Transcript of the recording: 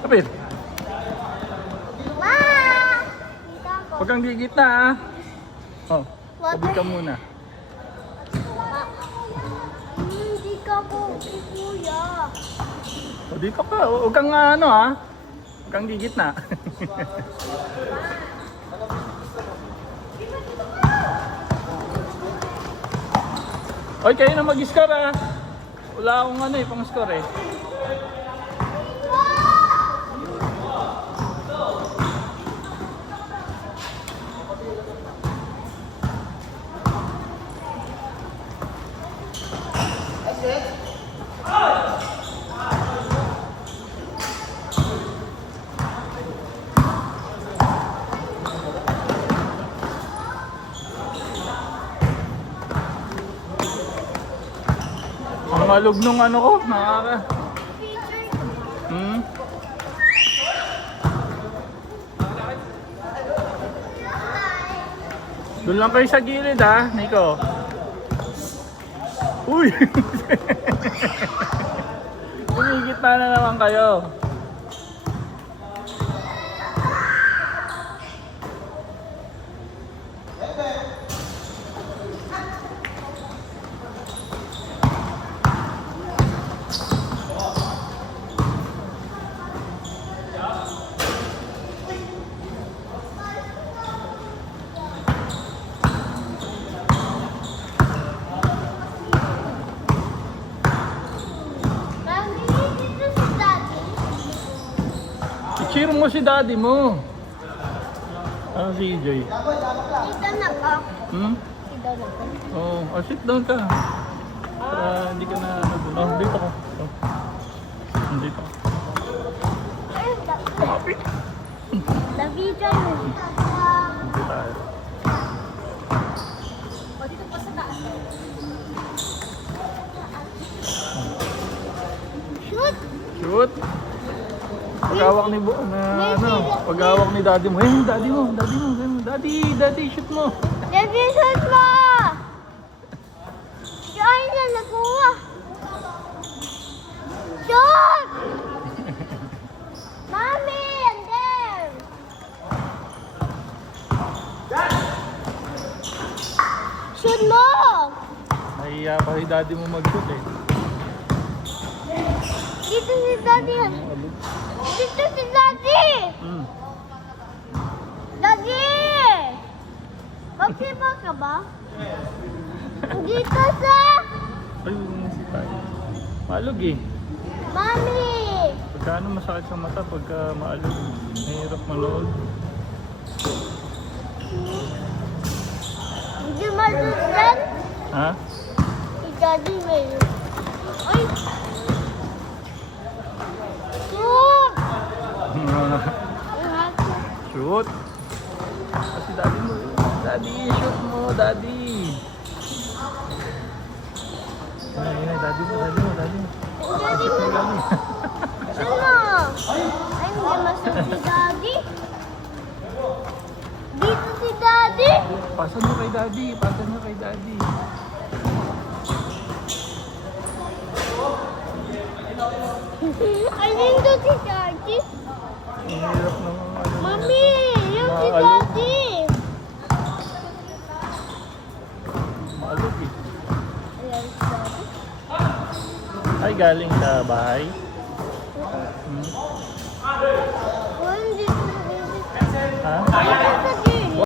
Kapit. Ma! Huwag kang gigit na ah. Oh, tabi ka muna. Hindi ka po, kuya. O dito ka, huwag kang ano ah. Huwag kang gigit na. Oy, kayo na mag-score ah. Wala akong ano eh, pang-score eh. Ang malug nung ano ko, nakaka. Doon lang kayo sa gilid ha, Nico. Uy! Tumigit na naman kayo. Cheer mo si daddy mo. Ano si EJ? Sit down na po. Sit down na po. Oh, sit down ka. Para hindi ka na oh, dito ka. Oh. Dito ka. Ay, lagi dyan. Dito tayo. O, dito pa sa taas. Shoot! Shoot! Pag-awak ni pag-awak ni daddy mo. Daddy mo. Daddy, shoot mo. Daddy, shoot mo! Ay, na nakuha. Shoot! Mommy, and there. Shoot mo! Nahiya pa si daddy mo mag-shoot eh. Dito si daddy. Dito si daddy. Daddy! Mag-sipa ka ba? Dito sa... Ay, si tayo. Maalog eh. Mami! Pagka ano masakit sa mata, pagka maalog. Mahirap manood. Hindi malusdan? Ha? Si daddy ngayon. Ay! Shoot! Shoot! Kasi daddy mo. Daddy, shoot mo, daddy. Ay, daddy mo. Daddy mo. Shoot mo! Ay, hindi masuk si daddy. Dito si daddy. Pasa nyo kay daddy. Ay, nandun si daddy. Mahirap naman ano. Mami, yung si Maalog. daddy. Maalog eh. Ayan si daddy. Ay, galing sa bahay.